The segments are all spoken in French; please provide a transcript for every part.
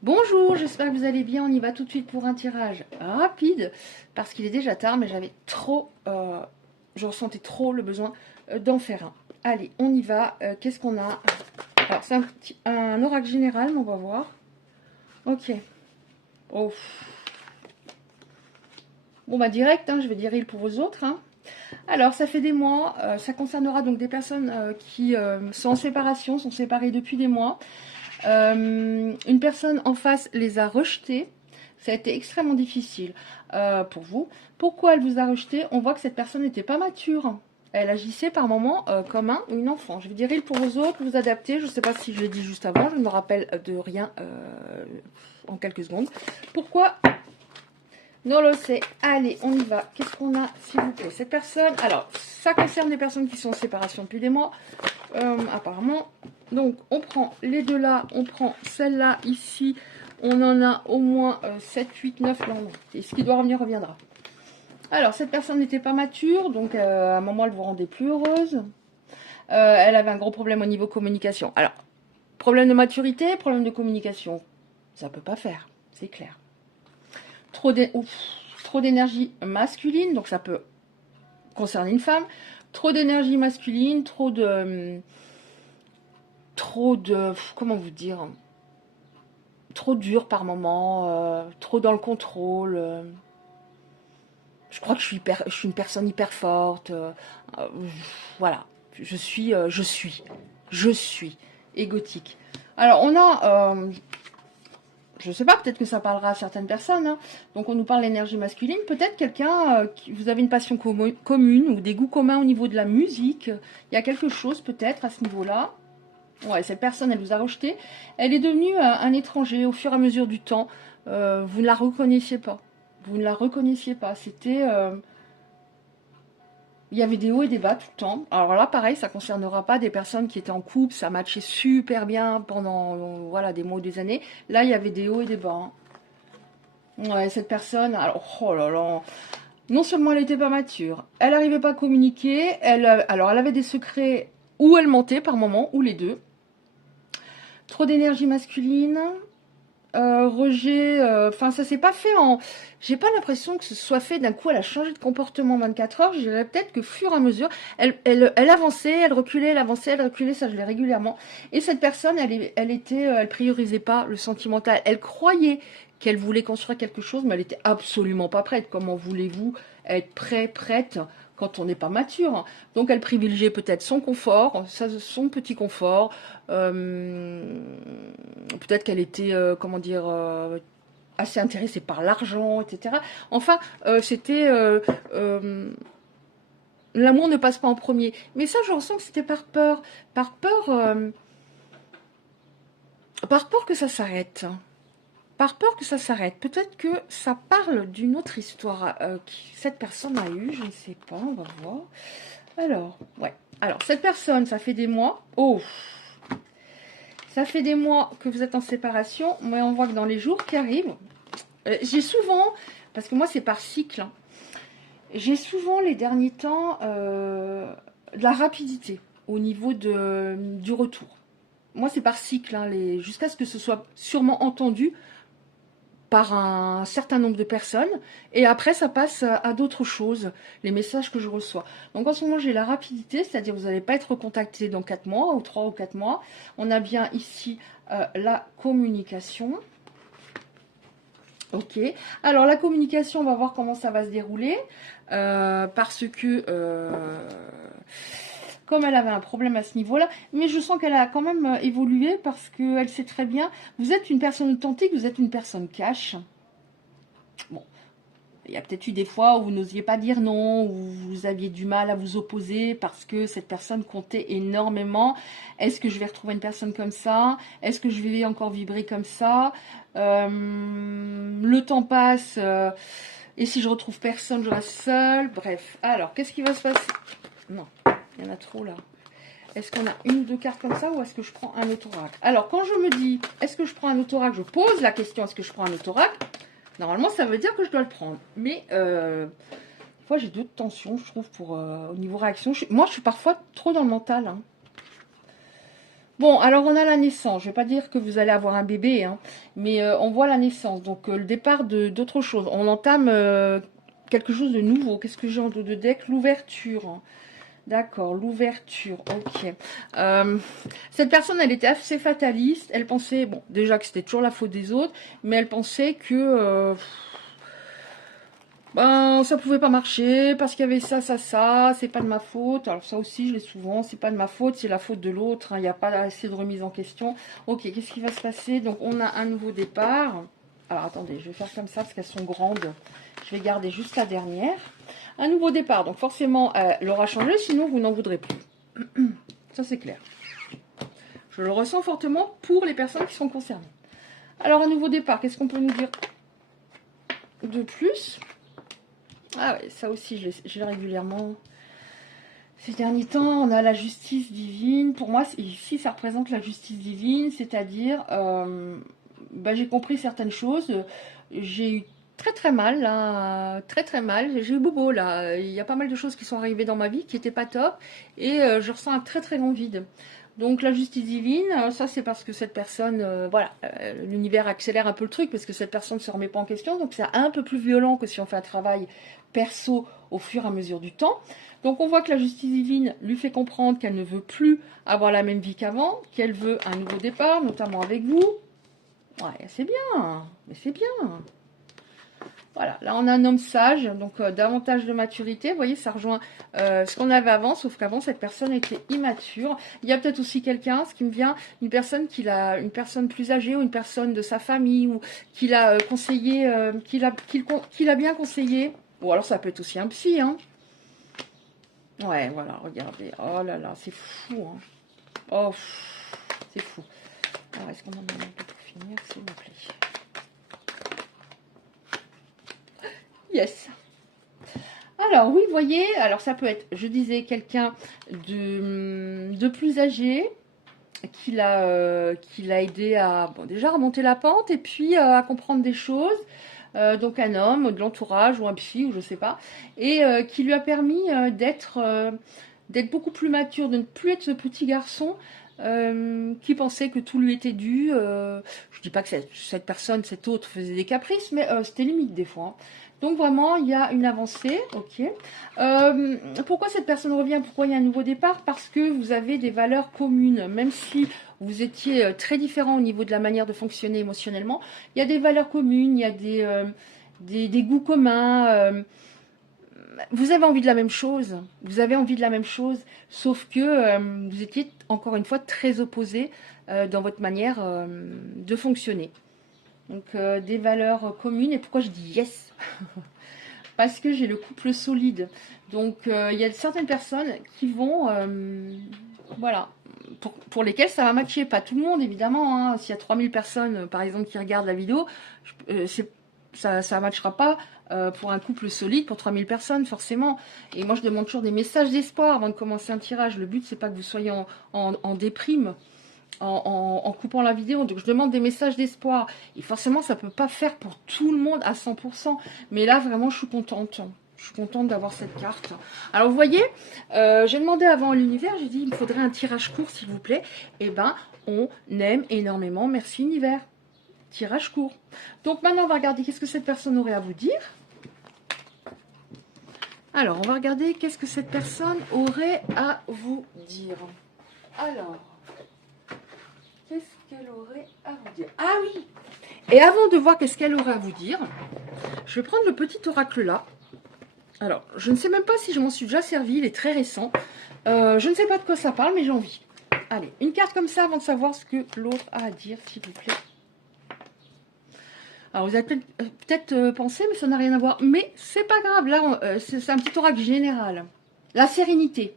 Bonjour, j'espère que vous allez bien. On y va tout de suite pour un tirage rapide parce qu'il est déjà tard, mais j'avais trop, je ressentais trop le besoin d'en faire un. Allez, on y va. Qu'est-ce qu'on a? Alors, c'est un oracle général, mais on va voir. Ok. Oh. Bon, bah, direct, hein, je vais dire il pour vos autres. Hein. Alors, ça fait des mois. Ça concernera donc des personnes qui sont en séparation, sont séparées depuis des mois. Une personne en face les a rejetés. Ça a été extrêmement difficile pour vous. Pourquoi elle vous a rejeté? On voit que cette personne n'était pas mature. Elle agissait par moments comme un ou une enfant. Je vais dire il pour vous autres, vous adapter. Je ne sais pas si je l'ai dit juste avant, je ne me rappelle de rien en quelques secondes. Pourquoi? Non, le sait. Allez, on y va. Qu'est-ce qu'on a, s'il vous plaît? Cette personne, alors, ça concerne des personnes qui sont en séparation depuis des mois, apparemment. Donc, on prend les deux là, on prend celle-là ici. On en a au moins 7, 8, 9 là. Et ce qui doit revenir reviendra. Alors, cette personne n'était pas mature, donc à un moment, elle vous rendait plus heureuse. Elle avait un gros problème au niveau communication. Alors, problème de maturité, problème de communication, ça peut pas faire, c'est clair. Trop d'énergie masculine, donc ça peut concerner une femme. Trop d'énergie masculine, comment vous dire, trop dur par moment, trop dans le contrôle. Je crois que je suis une personne hyper forte. Voilà, je suis égotique. Alors on a je sais pas, peut-être que ça parlera à certaines personnes. Hein. Donc on nous parle d'énergie masculine. Peut-être quelqu'un, vous avez une passion commune ou des goûts communs au niveau de la musique. Il y a quelque chose peut-être à ce niveau-là. Ouais, cette personne, elle vous a rejeté. Elle est devenue un étranger au fur et à mesure du temps. Vous ne la reconnaissiez pas. Vous ne la reconnaissiez pas. C'était... il y avait des hauts et des bas tout le temps. Alors là, pareil, ça ne concernera pas des personnes qui étaient en couple, ça matchait super bien pendant voilà, des mois ou des années. Là, il y avait des hauts et des bas. Hein. Ouais, cette personne, alors, oh là là, non seulement elle n'était pas mature, elle n'arrivait pas à communiquer, alors elle avait des secrets où elle mentait par moment, ou les deux. Trop d'énergie masculine, rejet, enfin ça s'est pas fait en... J'ai pas l'impression que ce soit fait d'un coup, elle a changé de comportement en 24 heures, je dirais peut-être que fur et à mesure, elle avançait, elle reculait, elle avançait, elle reculait, ça je l'ai régulièrement. Et cette personne, elle priorisait pas le sentimental, elle croyait qu'elle voulait construire quelque chose, mais elle était absolument pas prête. Comment voulez-vous être prête quand on n'est pas mature? Donc elle privilégiait peut-être son confort, son petit confort, peut-être qu'elle était, comment dire, assez intéressée par l'argent, etc. Enfin, c'était... l'amour ne passe pas en premier. Mais ça, je ressens que c'était par peur. Par peur que ça s'arrête. Par peur que ça s'arrête. Peut-être que ça parle d'une autre histoire que cette personne a eue. Je ne sais pas, on va voir. Alors, ouais. Alors, cette personne, ça fait des mois. Oh, ça fait des mois que vous êtes en séparation, mais on voit que dans les jours qui arrivent, j'ai souvent, parce que moi c'est par cycle, hein, j'ai souvent les derniers temps de la rapidité au niveau du retour. Moi c'est par cycle, hein, jusqu'à ce que ce soit sûrement entendu par un certain nombre de personnes, et après ça passe à d'autres choses, les messages que je reçois. Donc en ce moment j'ai la rapidité, c'est-à-dire vous n'allez pas être contacté dans 4 mois, ou 3 ou 4 mois. On a bien ici la communication. Ok, alors la communication, on va voir comment ça va se dérouler, parce que comme elle avait un problème à ce niveau-là, mais je sens qu'elle a quand même évolué parce qu'elle sait très bien, vous êtes une personne authentique, vous êtes une personne cash. Bon, il y a peut-être eu des fois où vous n'osiez pas dire non, où vous aviez du mal à vous opposer parce que cette personne comptait énormément. Est-ce que je vais retrouver une personne comme ça? Est-ce que je vais encore vibrer comme ça? Le temps passe et si je retrouve personne, je reste seule. Bref, alors qu'est-ce qui va se passer? Non, il y en a trop là. Est-ce qu'on a une ou deux cartes comme ça ou est-ce que je prends un autoracle? Alors quand je me dis est-ce que je prends un autoracle, je pose la question est-ce que je prends un autoracle? Normalement, ça veut dire que je dois le prendre. Mais, parfois, j'ai d'autres tensions, je trouve, au niveau réaction. Moi, je suis parfois trop dans le mental. Hein. Bon, alors on a la naissance. Je vais pas dire que vous allez avoir un bébé, hein, mais on voit la naissance. Donc le départ d'autre chose. On entame quelque chose de nouveau. Qu'est-ce que j'ai en dos de deck? L'ouverture. D'accord, l'ouverture, ok. Cette personne, elle était assez fataliste. Elle pensait, bon, déjà que c'était toujours la faute des autres, mais elle pensait que ben, ça pouvait pas marcher parce qu'il y avait ça, c'est pas de ma faute. Alors ça aussi, je l'ai souvent, c'est pas de ma faute, c'est la faute de l'autre. Il n'y a pas assez de remise en question. Ok, qu'est-ce qui va se passer? Donc on a un nouveau départ. Alors attendez, je vais faire comme ça parce qu'elles sont grandes. Je vais garder juste la dernière. Un nouveau départ, donc forcément, elle aura changé, sinon vous n'en voudrez plus. Ça c'est clair. Je le ressens fortement pour les personnes qui sont concernées. Alors un nouveau départ, qu'est-ce qu'on peut nous dire de plus? Ah ouais, ça aussi, je l'ai régulièrement. Ces derniers temps, on a la justice divine. Pour moi, ici, ça représente la justice divine, c'est-à-dire, bah, j'ai compris certaines choses. J'ai eu très très mal, là, très très mal. J'ai eu bobo, là. Il y a pas mal de choses qui sont arrivées dans ma vie qui n'étaient pas top, et je ressens un très très grand vide. Donc la justice divine, ça c'est parce que cette personne, voilà, l'univers accélère un peu le truc parce que cette personne ne se remet pas en question, donc c'est un peu plus violent que si on fait un travail perso au fur et à mesure du temps. Donc on voit que la justice divine lui fait comprendre qu'elle ne veut plus avoir la même vie qu'avant, qu'elle veut un nouveau départ, notamment avec vous. Ouais, c'est bien, mais c'est bien. Voilà, là on a un homme sage, donc davantage de maturité. Vous voyez, ça rejoint ce qu'on avait avant, sauf qu'avant cette personne était immature. Il y a peut-être aussi quelqu'un, ce qui me vient, une personne une personne plus âgée ou une personne de sa famille ou qui l'a conseillé, qu'il a bien conseillé. Ou alors ça peut être aussi un psy, hein. Ouais, voilà, regardez. Oh là là, c'est fou, hein. Oh, c'est fou. Alors, est-ce qu'on en a un peu pour finir, s'il vous plaît? Yes. Alors oui, vous voyez, alors ça peut être, je disais, quelqu'un de plus âgé qui l'a aidé à, bon, déjà remonter la pente et puis à comprendre des choses. Donc un homme de l'entourage ou un psy ou je sais pas, et qui lui a permis d'être beaucoup plus mature, de ne plus être ce petit garçon qui pensait que tout lui était dû. Je dis pas que cette personne, cet autre faisait des caprices, mais c'était limite des fois, hein. Donc vraiment, il y a une avancée, ok. Pourquoi cette personne revient? Pourquoi il y a un nouveau départ? Parce que vous avez des valeurs communes, même si vous étiez très différents au niveau de la manière de fonctionner émotionnellement. Il y a des valeurs communes, il y a des goûts communs. Vous avez envie de la même chose. Vous avez envie de la même chose, sauf que vous étiez encore une fois très opposés dans votre manière de fonctionner. Donc des valeurs communes. Et pourquoi je dis yes? Parce que j'ai le couple solide. Donc il y a certaines personnes qui vont, voilà, pour lesquelles ça va matcher. Pas tout le monde évidemment, hein. S'il y a 3000 personnes par exemple qui regardent la vidéo, ça ne matchera pas pour un couple solide, pour 3000 personnes forcément. Et moi je demande toujours des messages d'espoir avant de commencer un tirage. Le but c'est pas que vous soyez en déprime en coupant la vidéo. Donc je demande des messages d'espoir. Et forcément, ça ne peut pas faire pour tout le monde à 100%. Mais là, vraiment, je suis contente. Je suis contente d'avoir cette carte. Alors, vous voyez, j'ai demandé avant à l'univers, j'ai dit, il me faudrait un tirage court, s'il vous plaît. Eh ben, on aime énormément. Merci, univers. Tirage court. Donc, maintenant, on va regarder qu'est-ce que cette personne aurait à vous dire. Alors, on va regarder qu'est-ce que cette personne aurait à vous dire. Alors... qu'est-ce qu'elle aurait à vous dire? Ah oui! Et avant de voir qu'est-ce qu'elle aurait à vous dire, je vais prendre le petit oracle là. Alors, je ne sais même pas si je m'en suis déjà servi, il est très récent. Je ne sais pas de quoi ça parle, mais j'ai envie. Allez, une carte comme ça avant de savoir ce que l'autre a à dire, s'il vous plaît. Alors, vous avez peut-être pensé, mais ça n'a rien à voir. Mais c'est pas grave, là, c'est un petit oracle général. La sérénité.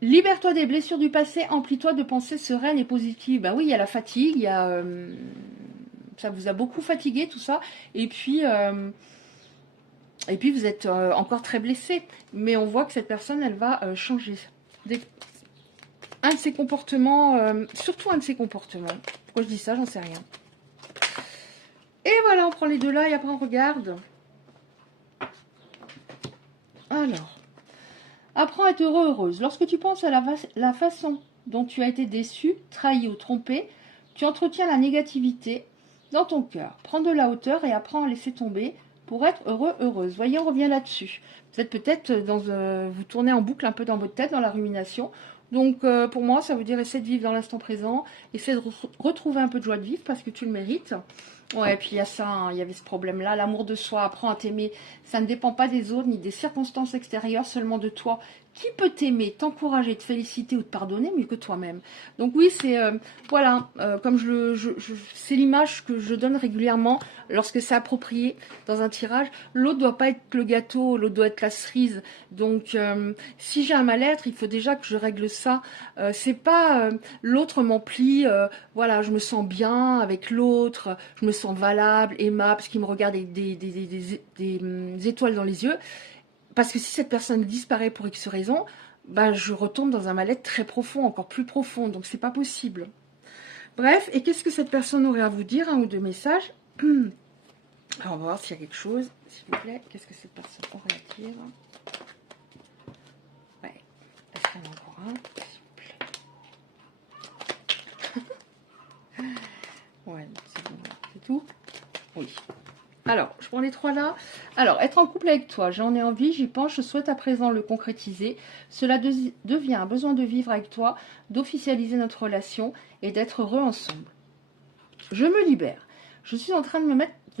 Libère-toi des blessures du passé, emplis-toi de pensées sereines et positives. Ben oui, il y a la fatigue, il y a, ça vous a beaucoup fatigué tout ça. Et puis vous êtes encore très blessé. Mais on voit que cette personne, elle va changer. Un de ses comportements, surtout un de ses comportements. Pourquoi je dis ça, j'en sais rien. Et voilà, on prend les deux là et après on regarde. Alors. Apprends à être heureux, heureuse. Lorsque tu penses à la façon dont tu as été déçu, trahi ou trompé, tu entretiens la négativité dans ton cœur. Prends de la hauteur et apprends à laisser tomber pour être heureux, heureuse. Voyez, on revient là-dessus. Vous êtes peut-être vous tournez en boucle un peu dans votre tête, dans la rumination. Donc pour moi, ça veut dire essayer de vivre dans l'instant présent, essayer de retrouver un peu de joie de vivre parce que tu le mérites. Ouais, et puis il y a ça, hein, il y avait ce problème-là, l'amour de soi, apprends à t'aimer. Ça ne dépend pas des autres ni des circonstances extérieures, seulement de toi. Qui peut t'aimer, t'encourager, te féliciter ou te pardonner mieux que toi-même? Donc oui, c'est voilà, comme c'est l'image que je donne régulièrement lorsque c'est approprié dans un tirage. L'autre doit pas être le gâteau, l'autre doit être la cerise. Donc si j'ai un mal-être, il faut déjà que je règle ça. C'est pas l'autre m'emplit, voilà, je me sens bien avec l'autre, je me sens valable, aimable, parce qu'il me regarde avec des étoiles dans les yeux. Parce que si cette personne disparaît pour X raison, bah, je retombe dans un mal-être très profond, encore plus profond. Donc, c'est pas possible. Bref, et qu'est-ce que cette personne aurait à vous dire? Un ou deux messages. Alors, on va voir s'il y a quelque chose, s'il vous plaît. Qu'est-ce que cette personne aurait à dire? Ouais. Est-ce qu'il y en a encore un, s'il vous plaît? Ouais, c'est bon. C'est tout? Oui. Alors, je prends les trois là. Alors, être en couple avec toi, j'en ai envie, j'y pense, je souhaite à présent le concrétiser. Cela devient un besoin de vivre avec toi, d'officialiser notre relation et d'être heureux ensemble. Je me libère. Je suis en train de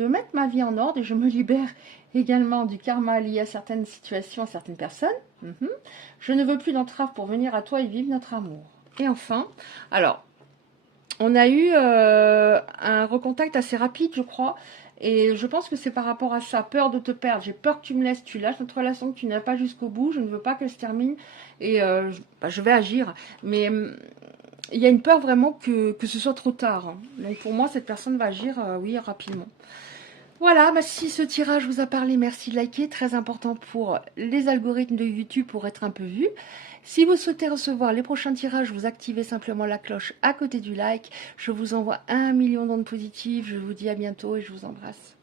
mettre ma vie en ordre et je me libère également du karma lié à certaines situations, à certaines personnes. Je ne veux plus d'entrave pour venir à toi et vivre notre amour. Et enfin, alors, on a eu un recontact assez rapide, je crois. Et je pense que c'est par rapport à ça, peur de te perdre. J'ai peur que tu me laisses, tu lâches notre relation, que tu n'as pas jusqu'au bout. Je ne veux pas qu'elle se termine et je vais agir. Mais il y a une peur vraiment que ce soit trop tard, hein. Donc pour moi, cette personne va agir, oui, rapidement. Voilà, bah si ce tirage vous a parlé, merci de liker, très important pour les algorithmes de YouTube pour être un peu vu. Si vous souhaitez recevoir les prochains tirages, vous activez simplement la cloche à côté du like. Je vous envoie 1 million d'ondes positives, je vous dis à bientôt et je vous embrasse.